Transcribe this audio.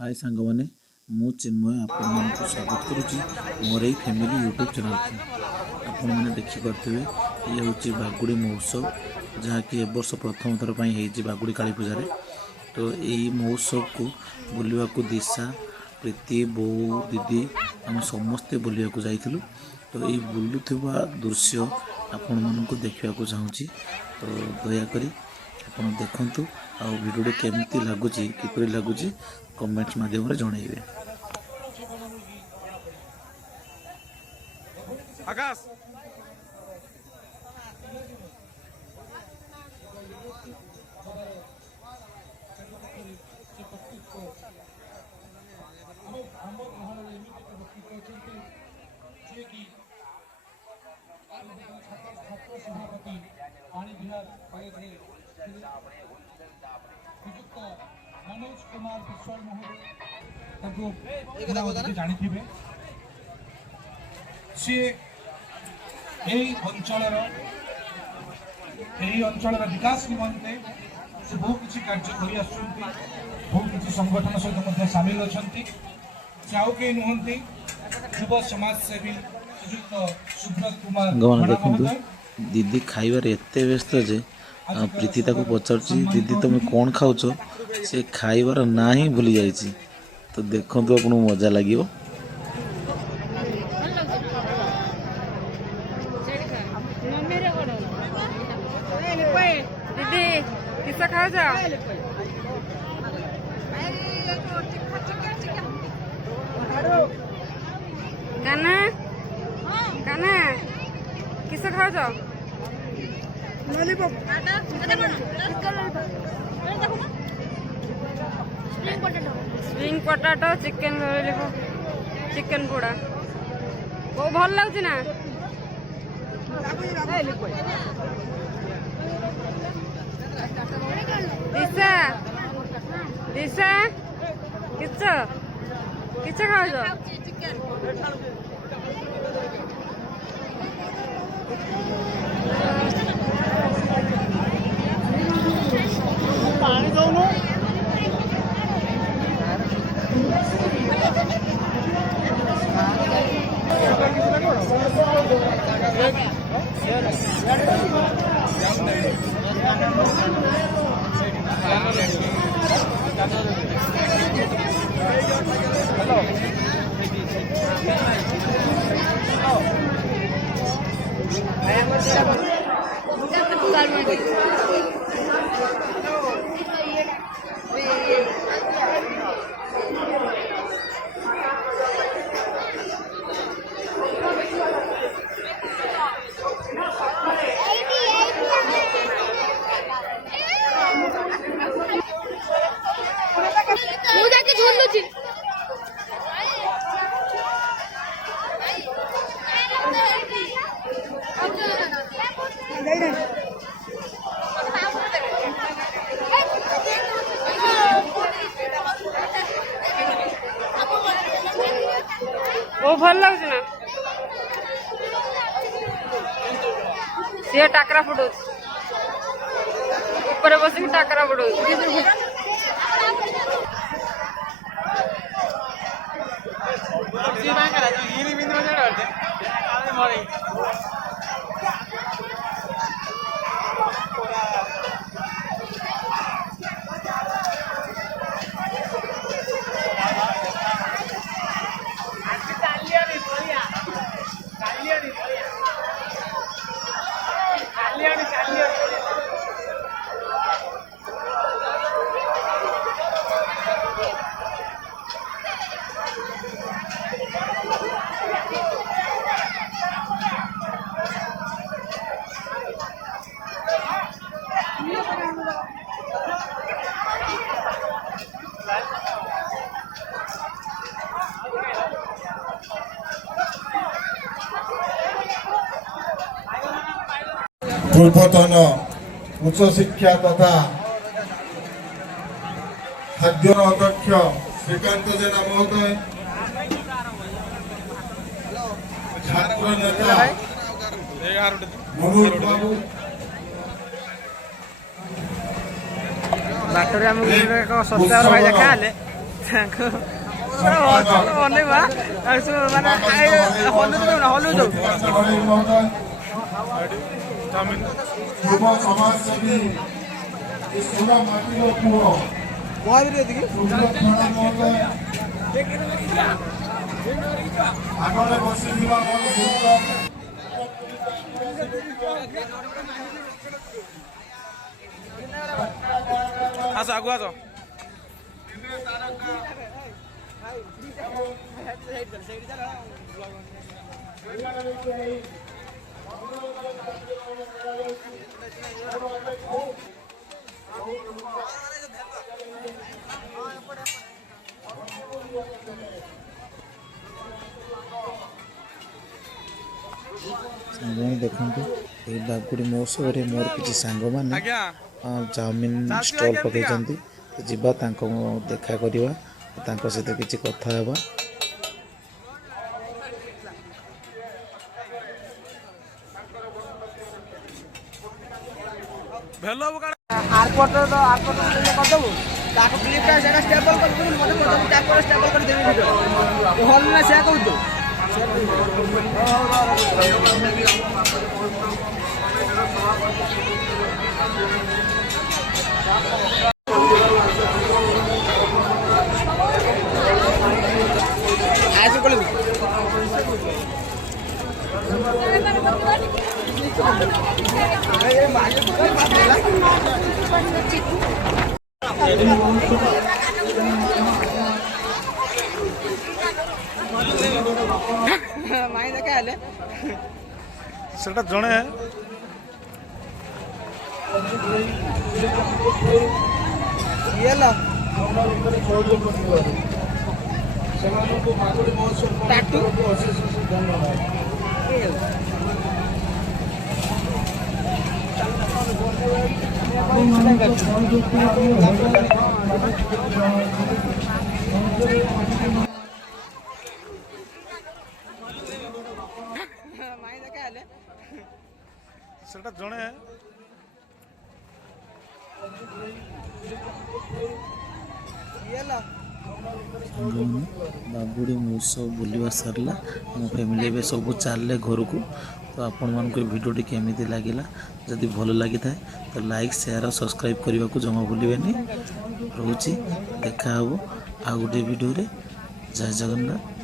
हाय सांग मैंने मु चिन्मय आपण मानक स्वागत करुच्ची मोर यही फैमिली यूट्यूब चैनल को आपण मैंने देखिपे ये हूँ बागुड़ी महोत्सव जहाँकि वर्ष प्रथम थर पर बागुड़ी काली पूजा तो यही महोत्सव को बुलवा को दिशा प्रीति बो दीदी आम समस्ते बुलवा जाइलु तो ये बुलुवा दृश्य आपण मानक देखा चाहूँगी तो दयाकोरी आप देखु आ भिडियो केमती लगुच किपर लगुच कमेंट्स माध्यम जनइबे। आकाश मनोज कुमार विश्वाल महोदय जानी सी अंचल विकास निमंते से बहुत किसी कार्य कर बहुत किसी संगठन सहित सामिल अच्छा आउ कई नुहति युव समाजसेवी श्रीयुक्त सुब्रत कुमार महोदय दीदी खाइबार एते व्यस्त जे प्रीति ताको पचार दीदी तुम कौन खाऊच से खाइबार ना ही भूली जाइए तो देखो तो आपको मजा लगे। गाना गाना किस खाओ जाओ स्प्रिंग पोटाटो चिकेन चिकेन पोड़ा वो भल लगुच ना दिशा दिशा किच किच खाओ जाओ पानी दौनु वो भल लगुच ना सी टाकरा फुट ऊपर बस टाकरा फुट पूर्वतन उच्च शिक्षा तथा खाद्य अध्यक्ष श्रीकांत जेना महोदय छात्र नेता मनोज बाबू बाटर आम सत्यावर भाई देखा ଅନେଇବା ମାନେ ହଲୁ ଯୁବ ସମାଜସେବୀ ସୁର ମାଟିର ପୁଅ ଆଗରେ ବସିଥିବା ମୋର ଗୁରୁର ଆସ ଆଗୁ ଆସ ସାଙ୍ଗମାନେ ଦେଖନ୍ତୁ ଏହି ବାଗୁଡ଼ି ମହୋତ୍ସବରେ ମୋର କିଛି ସାଙ୍ଗମାନେ ଆଜ୍ଞା ଚାଉମିନ ଷ୍ଟଲ୍ ପକାଇଛନ୍ତି। ଯିବା ତାଙ୍କ ଦେଖା କରିବା ତାଙ୍କ ସହିତ କିଛି କଥା ହେବା। ଭଲ ହବ କାଣା ଆରପଟ କରିଦେବୁ ତାକୁ କ୍ଲିପ୍ଟା ସେଇଟା ଷ୍ଟେବଲ୍ କରିଦେବୁ ମୋତେ କରିଦେବୁ ତାକୁ ଷ୍ଟେବଲ୍ କରିଦେବି ଭିଡ଼ିଓ ହଲ୍ ନା ସେୟା କହୁଛୁ ଆଜି କହିବି ମାଇଁ ଦେଖା ହେଲେ ସେଟା ଜଣେ ସେମାନଙ୍କୁ ବାଗୁଡ଼ି ମହୋତ୍ସବ ମାଇଁ ଦେଖା ହେଲେ ସେଟା ଜଣେ ସାଙ୍ଗମାନେ ବାଗୁଡ଼ି ମହୋତ୍ସବ ବୁଲିବା ସାରିଲା ଆମ ଫ୍ୟାମିଲି ଏବେ ସବୁ ଚାଲିଲେ ଘରକୁ। ତ ଆପଣମାନଙ୍କୁ ଏ ଭିଡ଼ିଓଟି କେମିତି ଲାଗିଲା ଯଦି ଭଲ ଲାଗିଥାଏ ତ ଲାଇକ୍ ସେୟାର ଆଉ ସବସ୍କ୍ରାଇବ୍ କରିବାକୁ ଜମା ଭୁଲିବେନି। ରହୁଛି ଦେଖା ହେବ ଆଉ ଗୋଟେ ଭିଡ଼ିଓରେ। ଜୟ ଜଗନ୍ନାଥ।